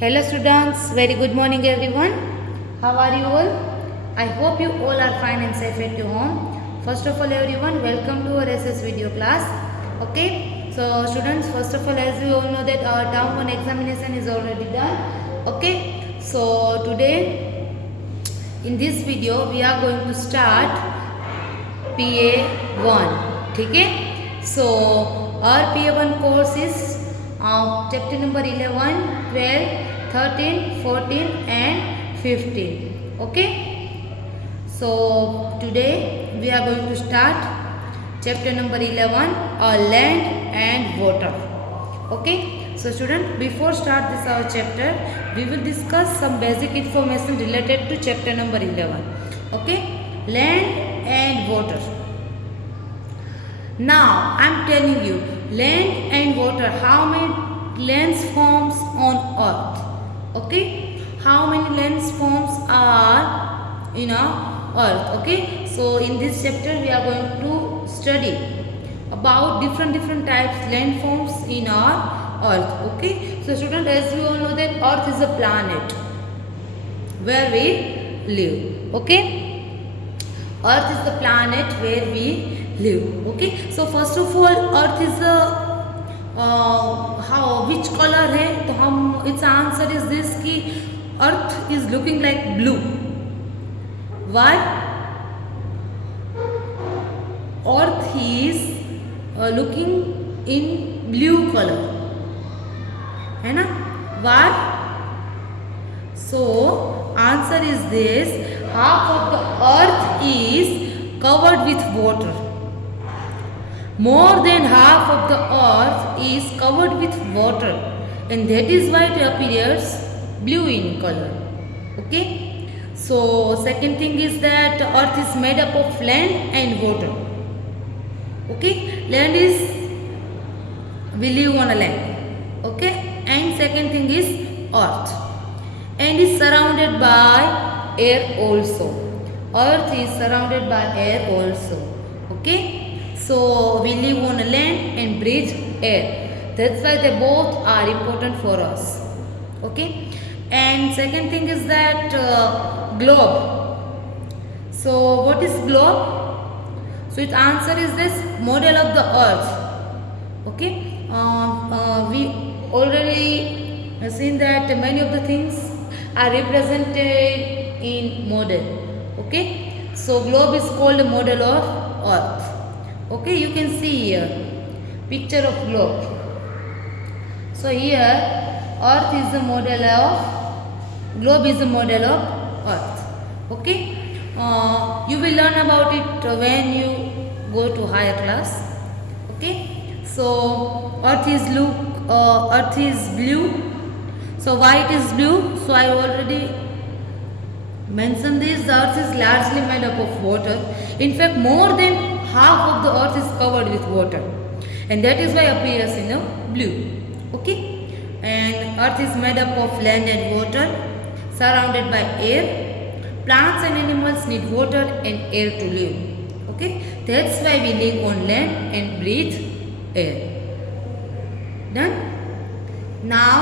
Hello students, very good morning everyone. How are you all? I hope you all are fine and safe at your home. First of all everyone, welcome to our SS video class. Okay, so students, first of all as we all know that our term 1 examination is already done. Okay, so today in this video we are going to start PA1. Okay, so our PA1 course is chapter number 11, 12, 13, 14 and 15. Okay, so today we are going to start chapter number 11, land and water. Okay, so student, before start this our chapter, we will discuss some basic information related to chapter number 11. Okay, land and water. Now I am telling you, land and water, how many landforms on earth? Okay, how many landforms are in our earth? Okay, so in this chapter we are going to study about different types landforms in our earth. Okay, so student, as we all know that earth is a planet where we live. Okay, earth is the planet where we live. Okay, so first of all, earth is a how which color है, तो हम its answer is this कि earth is looking like blue. Why? Earth is looking in blue color, है ना? Why? So answer is this: half of the earth is covered with water. More than half of the earth is covered with water, and that is why it appears blue in color. Okay, so second thing is that earth is made up of land and water. Okay, land is, we live on a land. Okay, and second thing is earth, and is surrounded by air also. Earth is surrounded by air also. Okay, so we live on land and breathe air. That's why they both are important for us. Okay, and second thing is that globe. So what is globe? So its answer is this: model of the earth. Okay, we already seen that many of the things are represented in model. Okay, so globe is called a model of earth. Okay, you can see here picture of globe. So here earth is the model of, globe is the model of earth. Okay, you will learn about it when you go to higher class. Okay, so earth is blue. So why it is blue? So I already mentioned this. The earth is largely made up of water. In fact, more than half of the earth is covered with water, and that is why it appears in a blue. Okay, and earth is made up of land and water, surrounded by air. Plants and animals need water and air to live. Okay, that's why we live on land and breathe air. Done? Now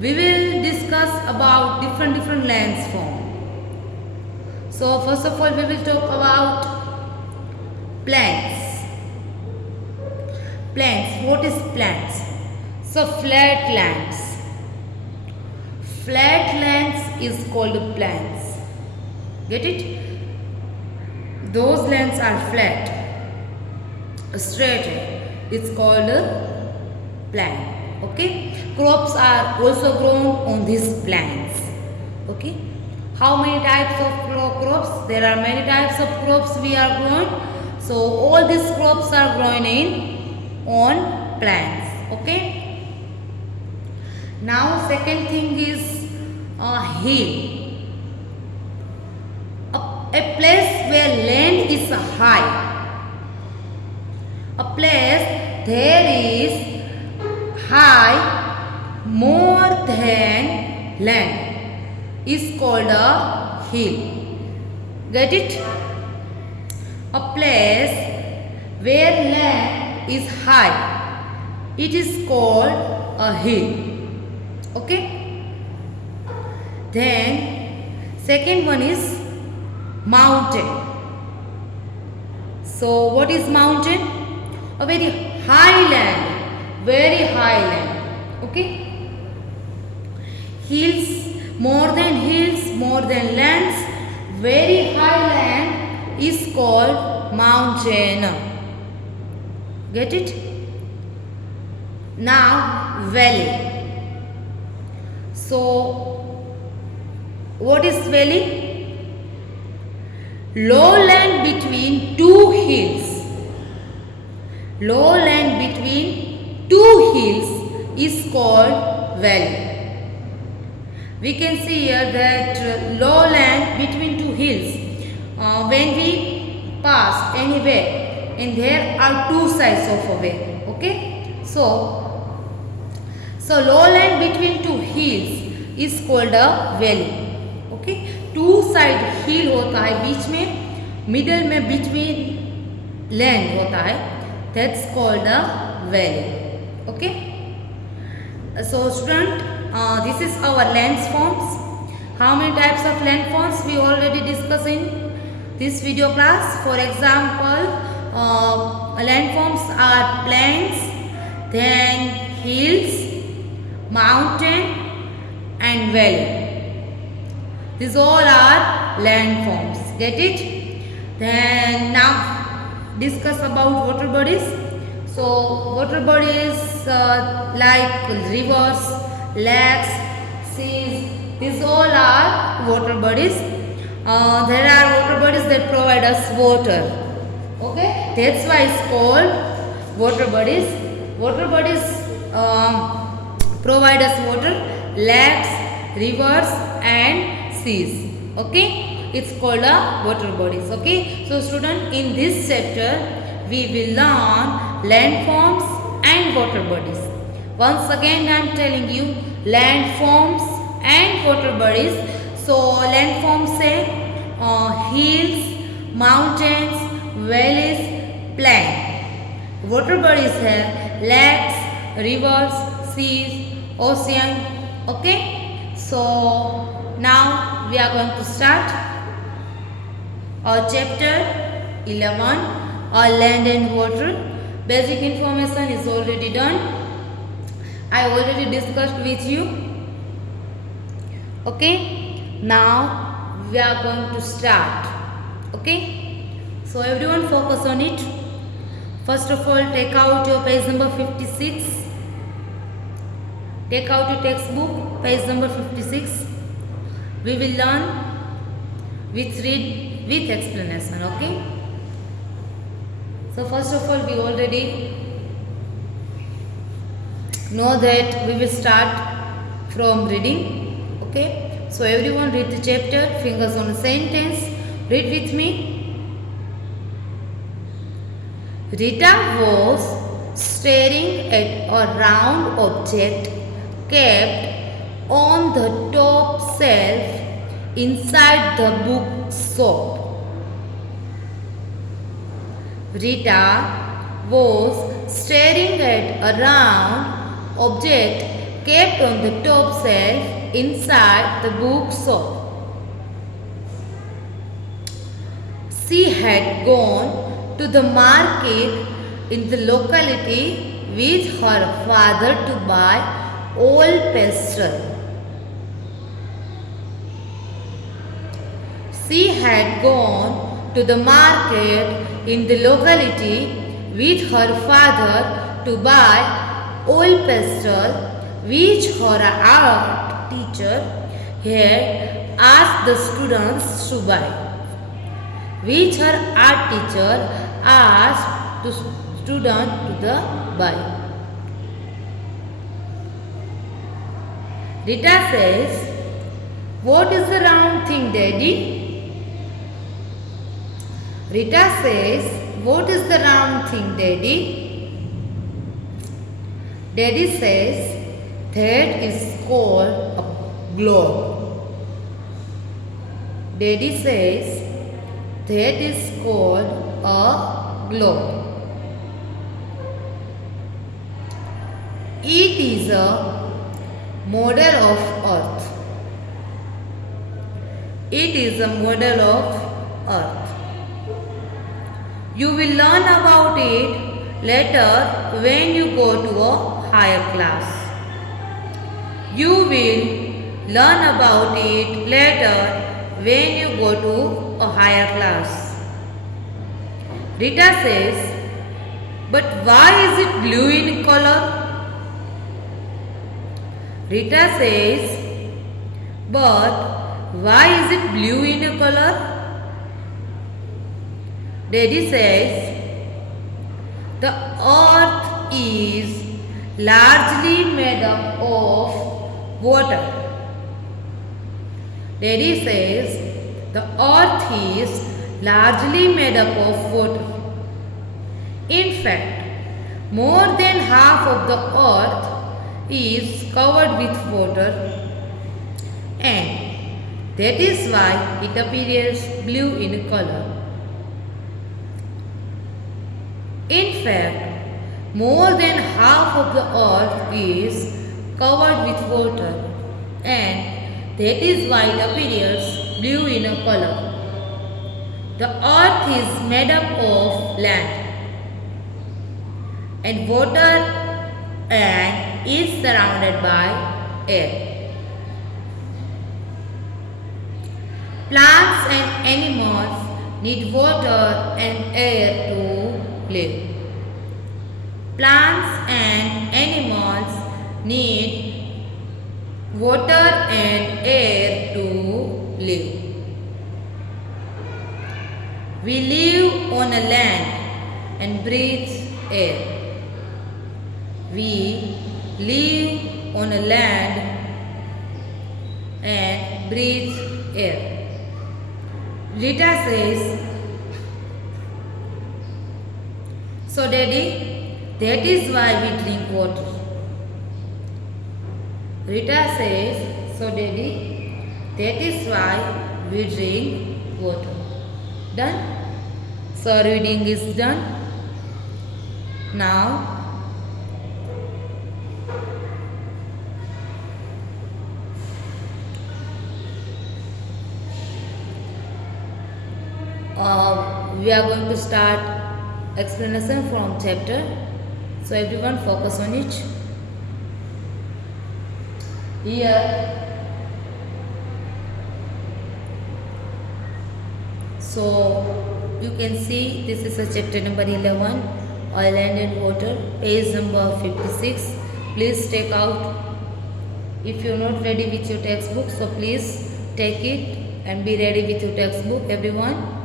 we will discuss about different landforms. So first of all we will talk about plants. Plants. What is plants? So flat lands. Flat lands is called plants. Get it? Those lands are flat, straight. It's called a plant. Okay. Crops are also grown on these plants. Okay. How many types of crops? There are many types of crops we are growing. So all these crops are growing on plants. Okay. Now second thing is hill. A place where land is high. A place there is high more than land is called a hill. Get it? A place where land is high, it is called a hill. Okay. Then second one is mountain. So what is mountain? A very high land, very high land. Okay. Hills, more than lands, very high land is called mountain. Get it? Now valley. So what is valley? Lowland between two hills. Lowland between two hills is called valley. We can see here that lowland between two hills. When we pass anywhere, and there are two sides of a way. Okay, so lowland between two hills is called a valley. Okay, two side hill होता है, बीच में middle में between land होता है, that's called a valley. Okay, so student, this is our landforms. How many types of landforms we already discussed in this video class? For example, landforms are plains, then hills, mountain and valley. These all are landforms. Get it? Then now discuss about water bodies. So water bodies like rivers, lakes, seas, these all are water bodies. There are water bodies that provide us water. Okay, that's why it's called water bodies. Water bodies provide us water, lakes, rivers and seas. Okay, it's called a water bodies. Okay, so student, in this chapter we will learn landforms and water bodies. Once again I am telling you, landforms and water bodies. So landforms say hills, mountains, valleys, plain. Water bodies have lakes, rivers, seas, ocean. Okay, so now we are going to start our chapter 11, land and water. Basic information is already done. I already discussed with you. Okay, now we are going to start. Okay, so everyone focus on it. First of all, take out your page number 56. Take out your textbook, page number 56. We will learn with read with explanation. Okay, so first of all, we already know that we will start from reading. Okay, so everyone read the chapter, fingers on the sentence, read with me. Rita was staring at a round object kept on the top shelf inside the bookshop. Rita was staring at a round object kept on the top shelf inside the bookshop. She had gone to the market in the locality with her father to buy old pastel. She had gone to the market in the locality with her father to buy oil pastel which her art teacher had asked the students to buy. Which her art teacher asked the student to buy. Rita says, "What is the round thing, Daddy?" Rita says, "What is the round thing, Daddy?" Daddy says, "That is called a globe." Daddy says, "That is called a globe." It is a Model of Earth. It is a model of Earth. You will learn about it later when you go to a higher class. You will learn about it later when you go to a higher class. Rita says, but why is it blue in color? Rita says, but why is it blue in color? Daddy says, the earth is largely made up of water. Daddy says, the earth is largely made up of water. In fact, more than half of the earth is covered with water, and that is why it appears blue in color. In fact, more than half of the earth is covered with water, and that is why it appears blue in a color. The earth is made up of land and water and is surrounded by air. Plants and animals need water and air to live. Plants and animals need water and air to live. We live on a land and breathe air. We live on a land and breathe air. Rita says, so Daddy, that is why we drink water. Rita says, so Daddy, that is why we drink water. Done? So reading is done. Now we are going to start explanation from chapter. So everyone focus on it. Here, so you can see this is a chapter number 11, oil and water, page number 56. Please take out. If you are not ready with your textbook, so please take it and be ready with your textbook, everyone.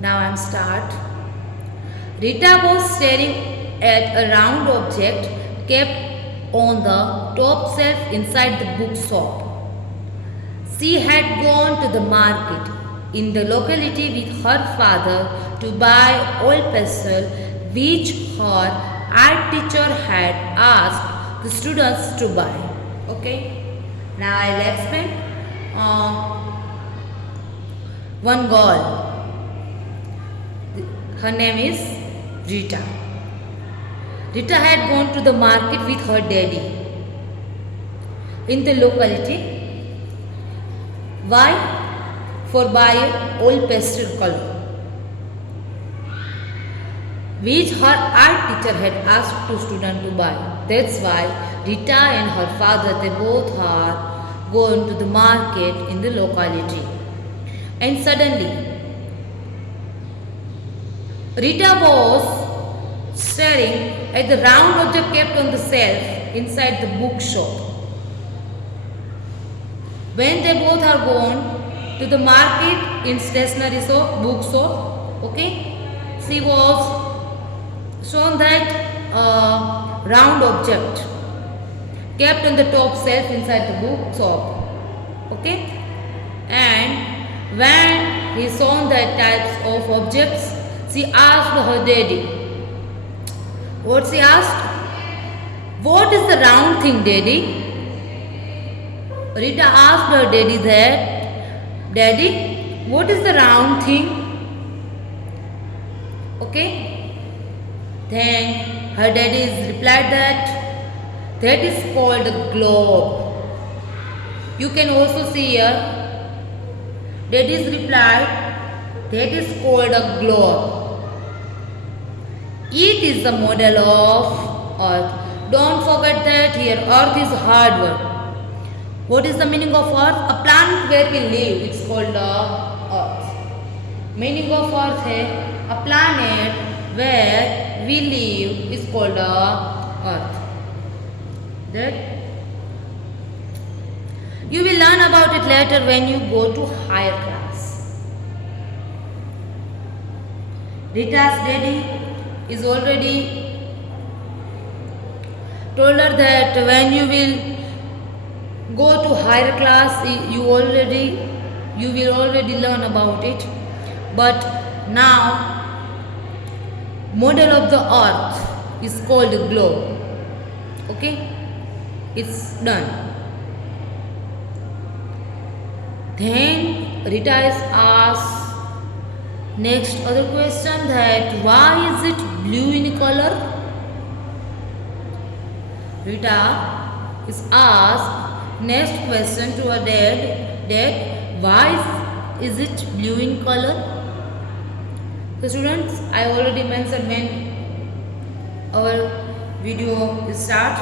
Now I am start. Rita was staring at a round object kept on the top shelf inside the bookshop. She had gone to the market in the locality with her father to buy oil pastel which her art teacher had asked the students to buy. Okay. Now I will explain. One girl. Her name is Rita. Rita had gone to the market with her daddy in the locality. Why? For buying oil pastel color, which her art teacher had asked two students to buy. That's why Rita and her father, they both are going to the market in the locality. And suddenly, Rita was staring at the round object kept on the shelf inside the bookshop. When they both are gone to the market in stationery shop, bookshop, okay, she was shown that round object kept on the top shelf inside the bookshop, okay, and when he saw that types of objects, she asked her daddy. What she asked? What is the round thing, daddy? Rita asked her daddy that, Daddy, what is the round thing? Okay. Then her daddy replied that that is called a globe. You can also see here, that is replied, that is called a globe. It is the model of earth. Don't forget that here earth is hard word. What is the meaning of earth? A planet where we live, it's called the earth. Meaning of earth है a planet where we live is called the earth. That you will learn about it later when you go to higher class. Rita's daddy is already told her that when you will go to higher class, you will already learn about it. But now, model of the earth is called globe. Okay, it's done. Then Rita is asked next other question, that why is it blue in color? Rita is asked next question to her dad, that why is it blue in color? So students, I already mentioned when our video starts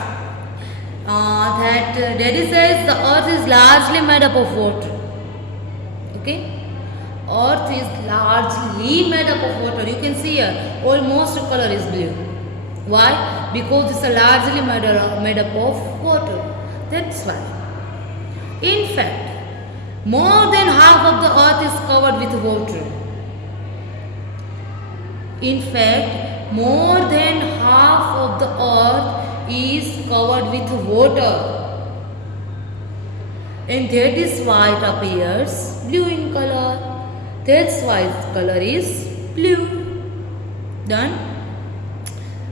that daddy says the earth is largely made up of water. Okay, earth is largely made up of water. You can see here almost color is blue. Why? Because it's largely made up of water. That's why. In fact, more than half of the earth is covered with water. In fact, more than half of the earth is covered with water. And that is why it appears blue in color. That's why its color is blue. Done?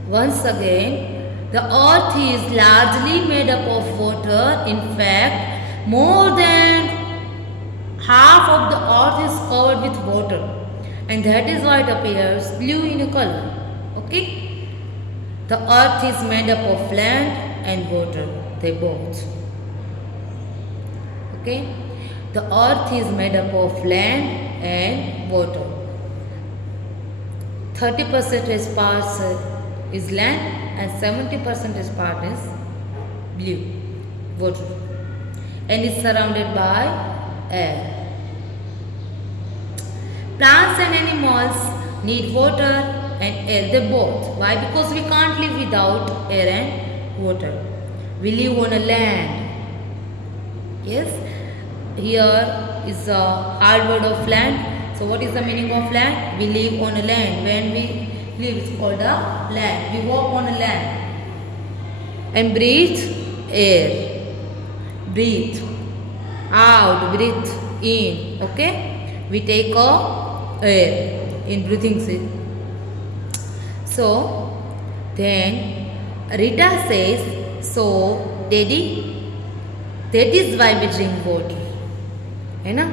Once again, the earth is largely made up of water. In fact, more than half of the earth is covered with water. And that is why it appears blue in color. Okay? The earth is made up of land and water. They both. Okay? The earth is made up of land and water. 30% parts is land and 70% part is blue, water. And is surrounded by air. Plants and animals need water and air, they both. Why? Because we can't live without air and water. We live on a land. Yes? Here is a hard word of land. So what is the meaning of land? We live on a land. When we live, it's called a land. We walk on a land. And breathe air. Breathe out, breathe in. Okay? We take a air in breathing. So then Rita says, so daddy, that is why we drink water. है ना?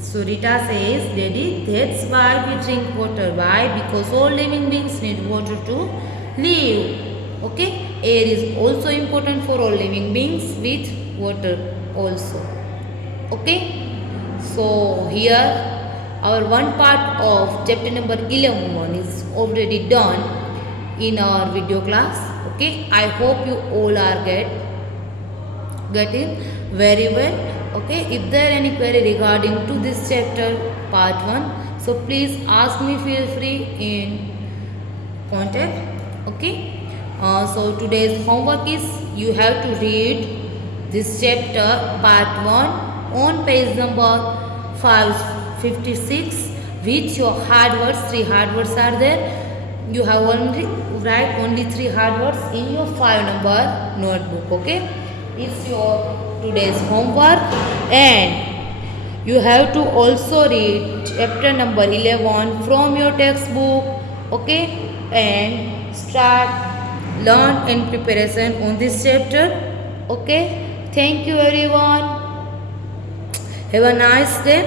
So Rita says, daddy, that's why we drink water. Why? Because all living beings need water to live. Okay? Air is also important for all living beings with water also. Okay? So here our one part of chapter number 11 is already done in our video class. Okay? I hope you all are getting very well. Okay, if there any query regarding to this chapter part 1, so please ask me, feel free in contact. Okay, so today's homework is you have to read this chapter part 1 on page number 556 with your hard words. 3 hard words are there. You have only write only 3 hard words in your 5 number notebook. Okay, it's your today's homework, and you have to also read chapter number 11 from your textbook. Okay, and start learn in preparation on this chapter. Okay, thank you everyone. Have a nice day.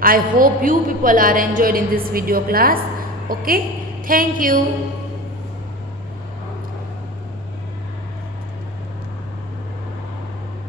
I hope you people are enjoyed in this video class. Okay, thank you.